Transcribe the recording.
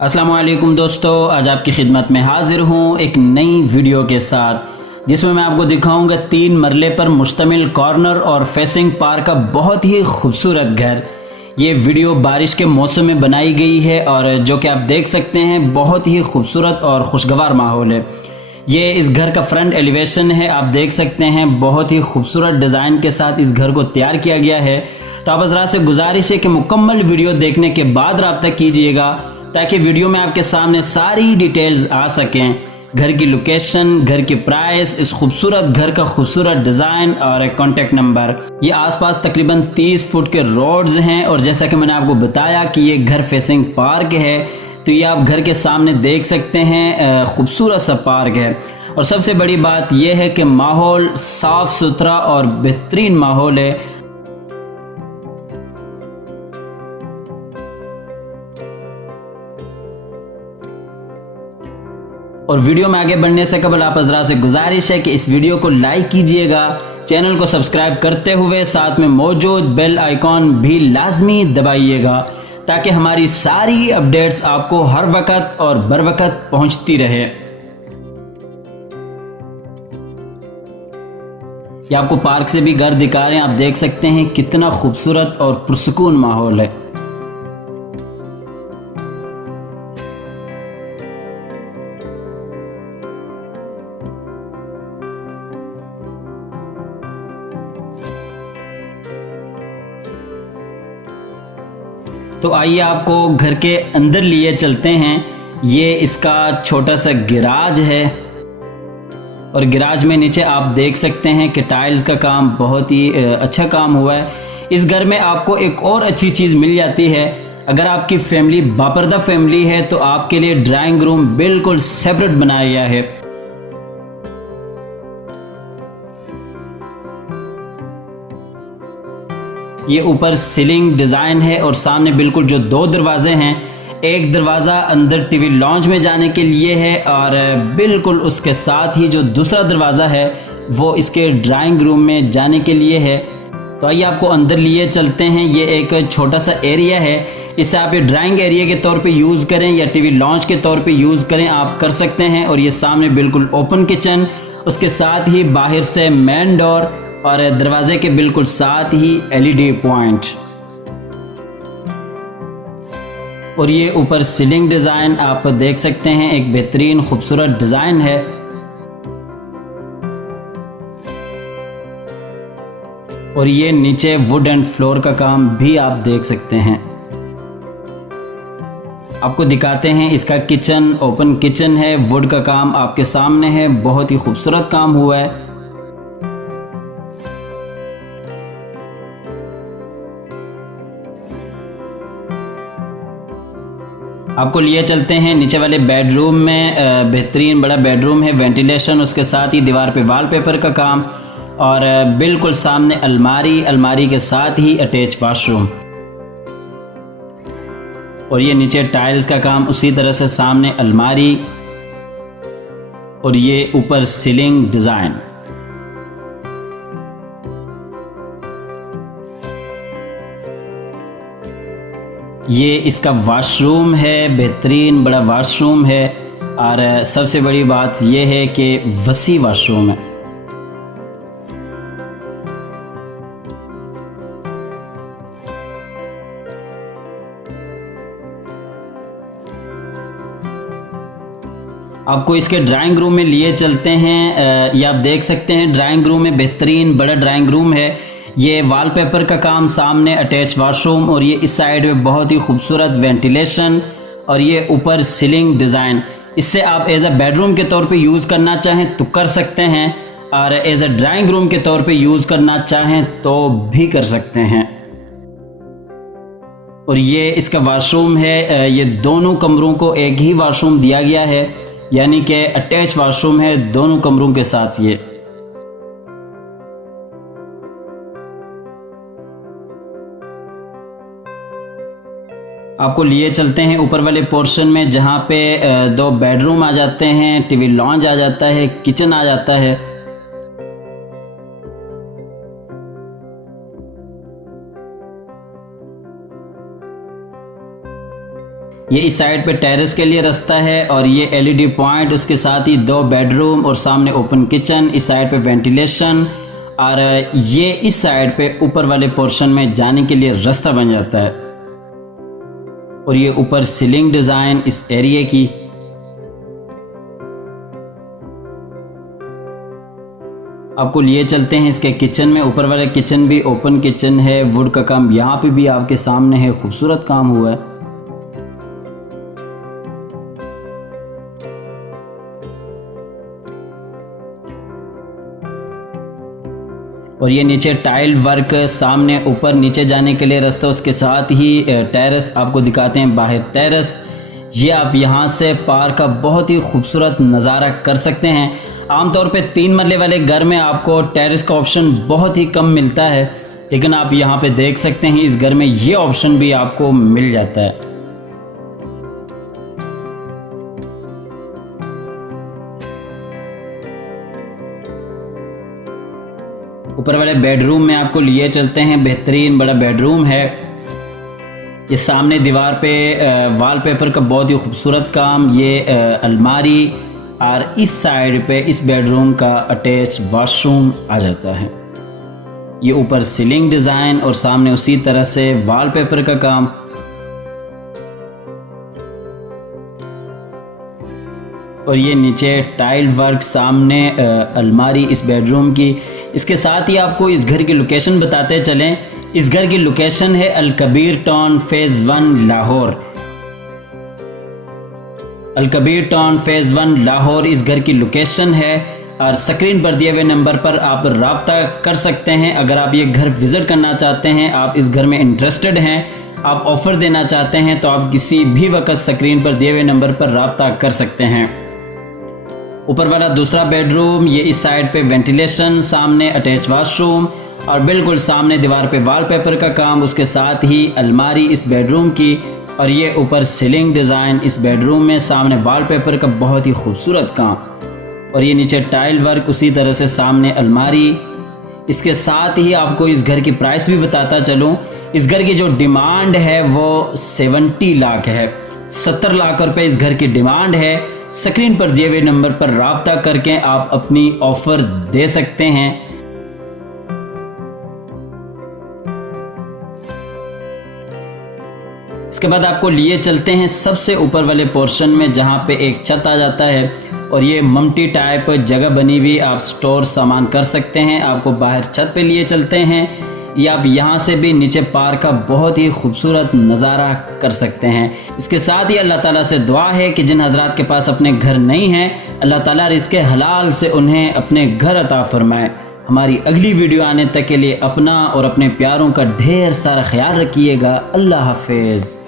अस्सलाम वालेकुम दोस्तों, आज आपकी खिदमत में हाजिर हूँ एक नई वीडियो के साथ जिसमें मैं आपको दिखाऊंगा 3 मरले पर मुश्तमिल कॉर्नर और फेसिंग पार्क का बहुत ही खूबसूरत घर। ये वीडियो बारिश के मौसम में बनाई गई है और जो कि आप देख सकते हैं बहुत ही खूबसूरत और खुशगवार माहौल है। ये इस घर का फ्रंट एलिवेशन है, आप देख सकते हैं बहुत ही खूबसूरत डिज़ाइन के साथ इस घर को तैयार किया गया है। तो आप हज़रात से गुजारिश है कि मुकम्मल वीडियो देखने के बाद रब्ता कीजिएगा ताकि वीडियो में आपके सामने सारी डिटेल्स आ सकें। घर की लोकेशन, घर की प्राइस, इस खूबसूरत घर का खूबसूरत डिज़ाइन और एक कॉन्टेक्ट नंबर। ये आसपास तकरीबन 30 फुट के रोड्स हैं और जैसा कि मैंने आपको बताया कि ये घर फेसिंग पार्क है, तो ये आप घर के सामने देख सकते हैं, खूबसूरत सा पार्क है। और सबसे बड़ी बात यह है कि माहौल साफ़ सुथरा और बेहतरीन माहौल है। और वीडियो में आगे बढ़ने से कबल आप हज़रात से गुजारिश है कि इस वीडियो को लाइक कीजिएगा, चैनल को सब्सक्राइब करते हुए साथ में मौजूद बेल आइकॉन भी लाजमी दबाइएगा ताकि हमारी सारी अपडेट्स आपको हर वक्त और बर वक्त पहुँचती रहे। ये आपको पार्क से भी घर दिखा रहे हैं, आप देख सकते हैं कितना खूबसूरत और पुरसुकून माहौल है। तो आइए आपको घर के अंदर लिए चलते हैं। ये इसका छोटा सा गिराज है और गिराज में नीचे आप देख सकते हैं कि टाइल्स का काम बहुत ही अच्छा काम हुआ है। इस घर में आपको एक और अच्छी चीज़ मिल जाती है, अगर आपकी फैमिली बापर्दा फैमिली है तो आपके लिए ड्राइंग रूम बिल्कुल सेपरेट बनाया गया है। ये ऊपर सीलिंग डिज़ाइन है और सामने बिल्कुल जो 2 दरवाजे हैं, एक दरवाज़ा अंदर टीवी लॉन्च में जाने के लिए है और बिल्कुल उसके साथ ही जो दूसरा दरवाज़ा है वो इसके ड्राइंग रूम में जाने के लिए है। तो आइए आपको अंदर लिए चलते हैं। ये एक छोटा सा एरिया है, इसे आप ये ड्राइंग एरिया के तौर पे यूज़ करें या टीवी लॉन्च के तौर पे यूज़ करें, आप कर सकते हैं। और ये सामने बिल्कुल ओपन किचन, उसके साथ ही बाहर से मेन डोर और दरवाजे के बिल्कुल साथ ही एलईडी पॉइंट। और ये ऊपर सीलिंग डिज़ाइन आप देख सकते हैं, एक बेहतरीन खूबसूरत डिज़ाइन है। और ये नीचे वुड एंड फ्लोर का काम भी आप देख सकते हैं। आपको दिखाते हैं इसका किचन, ओपन किचन है, वुड का काम आपके सामने है, बहुत ही खूबसूरत काम हुआ है। आपको लिए चलते हैं नीचे वाले बेडरूम में। बेहतरीन बड़ा बेडरूम है, वेंटिलेशन, उसके साथ ही दीवार पे वॉलपेपर का काम और बिल्कुल सामने अलमारी, अलमारी के साथ ही अटैच वॉशरूम। और ये नीचे टाइल्स का काम, उसी तरह से सामने अलमारी और ये ऊपर सीलिंग डिज़ाइन। ये इसका वॉशरूम है, बेहतरीन बड़ा वॉशरूम है और सबसे बड़ी बात यह है कि वसी वॉशरूम है। आपको इसके ड्राइंग रूम में लिए चलते हैं। ये आप देख सकते हैं ड्राइंग रूम में बेहतरीन बड़ा ड्राइंग रूम है। ये वॉलपेपर का काम, सामने अटैच वॉशरूम और ये इस साइड में बहुत ही खूबसूरत वेंटिलेशन और ये ऊपर सीलिंग डिज़ाइन। इससे आप एज अ बेडरूम के तौर पे यूज़ करना चाहें तो कर सकते हैं और एज अ ड्राइंग रूम के तौर पे यूज़ करना चाहें तो भी कर सकते हैं। और ये इसका वॉशरूम है। ये दोनों कमरों को एक ही वॉशरूम दिया गया है, यानी कि अटैच वॉशरूम है दोनों कमरों के साथ। ये आपको लिए चलते हैं ऊपर वाले पोर्शन में जहाँ पे 2 बेडरूम आ जाते हैं, टीवी लॉन्च आ जाता है, किचन आ जाता है। ये इस साइड पे टेरेस के लिए रास्ता है और ये LED पॉइंट, उसके साथ ही 2 बेडरूम और सामने ओपन किचन, इस साइड पे वेंटिलेशन, और ये इस साइड पे ऊपर वाले पोर्शन में जाने के लिए रास्ता बन जाता है। और ये ऊपर सीलिंग डिज़ाइन इस एरिया की। आपको लिए चलते हैं इसके किचन में। ऊपर वाला किचन भी ओपन किचन है, वुड का काम यहाँ पे भी आपके सामने है, खूबसूरत काम हुआ है। और ये नीचे टाइल वर्क, सामने ऊपर नीचे जाने के लिए रास्ता, उसके साथ ही टेरेस आपको दिखाते हैं। बाहर टेरेस, ये आप यहाँ से पार्क का बहुत ही खूबसूरत नज़ारा कर सकते हैं। आमतौर पे 3 मरले वाले घर में आपको टेरेस का ऑप्शन बहुत ही कम मिलता है, लेकिन आप यहाँ पे देख सकते हैं इस घर में ये ऑप्शन भी आपको मिल जाता है। ऊपर वाले बेडरूम में आपको लिए चलते हैं। बेहतरीन बड़ा बेडरूम है। ये सामने दीवार पे वॉलपेपर का बहुत ही खूबसूरत काम, ये अलमारी, और इस साइड पे इस बेडरूम का अटैच वॉशरूम आ जाता है। ये ऊपर सीलिंग डिज़ाइन और सामने उसी तरह से वॉलपेपर का काम। और ये नीचे टाइल वर्क, सामने अलमारी इस बेडरूम की। इसके साथ ही आपको इस घर की लोकेशन बताते चलें। इस घर की लोकेशन है अल कबीर टाउन फेज़ 1 लाहौर। अल कबीर टाउन फेज़ 1 लाहौर इस घर की लोकेशन है, और स्क्रीन पर दिए हुए नंबर पर आप रब्ता कर सकते हैं। अगर आप ये घर विज़िट करना चाहते हैं, आप इस घर में इंटरेस्टेड हैं, आप ऑफ़र देना चाहते हैं, तो आप किसी भी वक्त स्क्रीन पर दिए हुए नंबर पर रब्ता कर सकते हैं। ऊपर वाला दूसरा बेडरूम, ये इस साइड पे वेंटिलेशन, सामने अटैच वॉशरूम, और बिल्कुल सामने दीवार पे वॉलपेपर का काम, उसके साथ ही अलमारी इस बेडरूम की, और ये ऊपर सीलिंग डिज़ाइन इस बेडरूम में, सामने वॉलपेपर का बहुत ही खूबसूरत काम, और ये नीचे टाइल वर्क, उसी तरह से सामने अलमारी। इसके साथ ही आपको इस घर की प्राइस भी बताता चलूँ। इस घर की जो डिमांड है वो 70 लाख है। 70 लाख रुपए इस घर की डिमांड है। स्क्रीन पर दिए हुए नंबर पर रब्ता करके आप अपनी ऑफर दे सकते हैं। इसके बाद आपको लिए चलते हैं सबसे ऊपर वाले पोर्शन में, जहां पे एक छत आ जाता है, और ये ममटी टाइप जगह बनी हुई, आप स्टोर सामान कर सकते हैं। आपको बाहर छत पे लिए चलते हैं, या आप यहाँ से भी नीचे पार्क का बहुत ही खूबसूरत नज़ारा कर सकते हैं। इसके साथ ही अल्लाह ताला से दुआ है कि जिन हजरात के पास अपने घर नहीं हैं, अल्लाह ताला रिज़्क़े हलाल से उन्हें अपने घर अता फरमाए। हमारी अगली वीडियो आने तक के लिए अपना और अपने प्यारों का ढेर सारा ख्याल रखिएगा। अल्लाह हाफिज़।